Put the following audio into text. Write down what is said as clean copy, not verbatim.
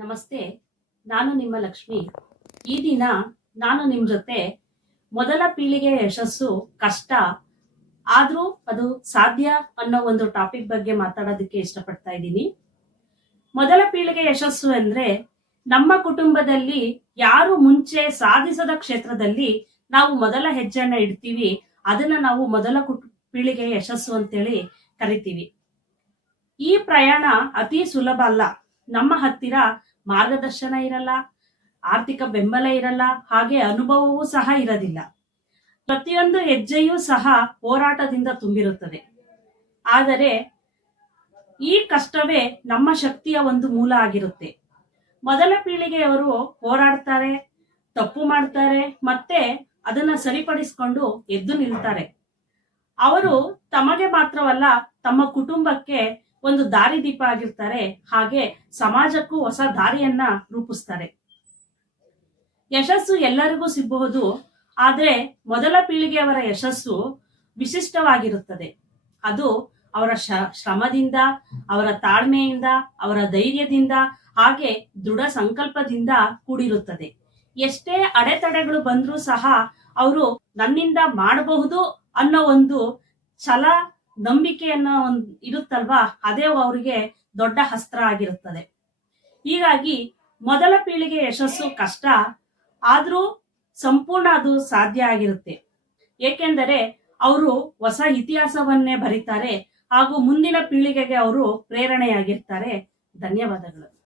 ನಮಸ್ತೆ, ನಾನು ನಿಮ್ಮ ಲಕ್ಷ್ಮಿ. ಈ ದಿನ ನಾನು ನಿಮ್ಮ ಜೊತೆ ಮೊದಲ ಪೀಳಿಗೆ ಯಶಸ್ಸು ಕಷ್ಟ ಆದ್ರೂ ಅದು ಸಾಧ್ಯ ಅನ್ನೋ ಒಂದು ಟಾಪಿಕ್ ಬಗ್ಗೆ ಮಾತಾಡೋದಕ್ಕೆ ಇಷ್ಟಪಡ್ತಾ ಇದ್ದೀನಿ. ಮೊದಲ ಪೀಳಿಗೆ ಯಶಸ್ಸು ಅಂದ್ರೆ ನಮ್ಮ ಕುಟುಂಬದಲ್ಲಿ ಯಾರು ಮುಂಚೆ ಸಾಧಿಸದ ಕ್ಷೇತ್ರದಲ್ಲಿ ನಾವು ಮೊದಲ ಹೆಜ್ಜೆಯನ್ನ ಇಡ್ತೀವಿ, ಅದನ್ನ ನಾವು ಮೊದಲ ಪೀಳಿಗೆ ಯಶಸ್ಸು ಅಂತೇಳಿ ಕರಿತೀವಿ. ಈ ಪ್ರಯಾಣ ಅತಿ ಸುಲಭ ಅಲ್ಲ. ನಮ್ಮ ಹತ್ತಿರ ಮಾರ್ಗದರ್ಶನ ಇರಲ್ಲ, ಆರ್ಥಿಕ ಬೆಂಬಲ ಇರಲ್ಲ, ಹಾಗೆ ಅನುಭವವೂ ಸಹ ಇರೋದಿಲ್ಲ. ಪ್ರತಿಯೊಂದು ಹೆಜ್ಜೆಯೂ ಸಹ ಹೋರಾಟದಿಂದ ತುಂಬಿರುತ್ತದೆ. ಆದರೆ ಈ ಕಷ್ಟವೇ ನಮ್ಮ ಶಕ್ತಿಯ ಒಂದು ಮೂಲ ಆಗಿರುತ್ತೆ. ಮೊದಲ ಪೀಳಿಗೆಯವರು ಹೋರಾಡ್ತಾರೆ, ತಪ್ಪು ಮಾಡ್ತಾರೆ, ಮತ್ತೆ ಅದನ್ನ ಸರಿಪಡಿಸಿಕೊಂಡು ಎದ್ದು ನಿಲ್ತಾರೆ. ಅವರು ತಮಗೆ ಮಾತ್ರವಲ್ಲ, ತಮ್ಮ ಕುಟುಂಬಕ್ಕೆ ಒಂದು ದಾರಿದೀಪ ಆಗಿರ್ತಾರೆ, ಹಾಗೆ ಸಮಾಜಕ್ಕೂ ಹೊಸ ದಾರಿಯನ್ನ ರೂಪಿಸ್ತಾರೆ. ಯಶಸ್ಸು ಎಲ್ಲರಿಗೂ ಸಿಗಬಹುದು, ಆದ್ರೆ ಮೊದಲ ಪೀಳಿಗೆಯವರ ಯಶಸ್ಸು ವಿಶಿಷ್ಟವಾಗಿರುತ್ತದೆ. ಅದು ಅವರ ಶ್ರಮದಿಂದ, ಅವರ ತಾಳ್ಮೆಯಿಂದ, ಅವರ ಧೈರ್ಯದಿಂದ, ಹಾಗೆ ದೃಢ ಸಂಕಲ್ಪದಿಂದ ಕೂಡಿರುತ್ತದೆ. ಎಷ್ಟೇ ಅಡೆತಡೆಗಳು ಬಂದ್ರೂ ಸಹ ಅವರು ನನ್ನಿಂದ ಮಾಡಬಹುದು ಅನ್ನೋ ಒಂದು ಛಲ, ನಂಬಿಕೆಯನ್ನ ಇರುತ್ತಲ್ವಾ, ಅದೇ ಅವರಿಗೆ ದೊಡ್ಡ ಅಸ್ತ್ರ ಆಗಿರುತ್ತದೆ. ಹೀಗಾಗಿ ಮೊದಲ ಪೀಳಿಗೆ ಯಶಸ್ಸು ಕಷ್ಟ ಆದ್ರೂ ಸಂಪೂರ್ಣ ಅದು ಸಾಧ್ಯ ಆಗಿರುತ್ತೆ. ಏಕೆಂದರೆ ಅವರು ಹೊಸ ಇತಿಹಾಸವನ್ನೇ ಬರೀತಾರೆ, ಹಾಗೂ ಮುಂದಿನ ಪೀಳಿಗೆಗೆ ಅವರು ಪ್ರೇರಣೆಯಾಗಿರ್ತಾರೆ. ಧನ್ಯವಾದಗಳು.